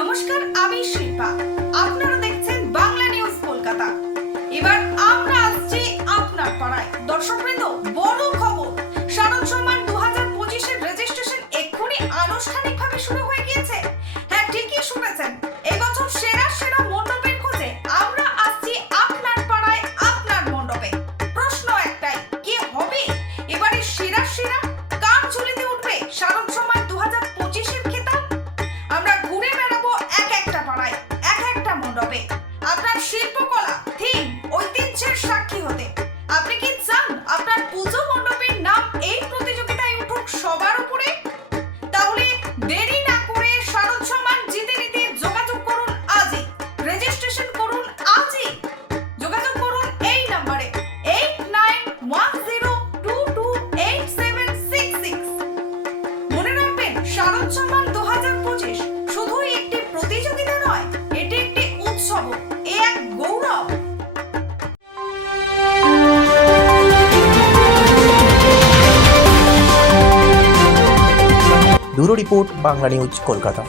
নমস্কার, আমি শিল্পা। আপনারা দেখছেন বাংলা নিউজ কলকাতা। এবার আমরা আসছি আপনার পাড়ায়। দর্শকবৃন্দ, বড় খবর, শারদ সম্মান 2025 এর রেজিস্ট্রেশন এক্ষুনি আনুষ্ঠানিকভাবে শুরু হয়ে গিয়েছে। হ্যাঁ, ঠিকই শুনেছেন, এবছর সেরা সেরা মণ্ডপের খোঁজে আমরা আসছি আপনার পাড়ায়, আপনার মণ্ডপে। প্রশ্ন একটাই, কে হবে এবারে সেরা সেরা? কার ঝুলিতে উঠবে শারদ সম্মান 2025 এর খেতাব? আমরা ঘুরে বেড়াবো এক একটা পাড়ায়, এক একটা মণ্ডপে, আপনার শিল্পকলা, থিম, ঐতিহ্যের সাক্ষী হতে। আপনি কি চান আপনার পুজো মণ্ডপের নাম এই প্রতিযোগিতায় উঠুক সবার উপরে? তাহলে দেরি না করে শারদ সম্মান জিতে নিতে যোগাযোগ করুন আজই, রেজিস্ট্রেশন করুন আজই। যোগাযোগ করুন এই নম্বরে 8910228766। মনে রাখবেন, শারদ সম্মান 2025 শুধুই একটি প্রতিযোগিতা নয়, এটি একটি উৎসব, এক গৌরব। Bureau report, Bangla news Kolkata.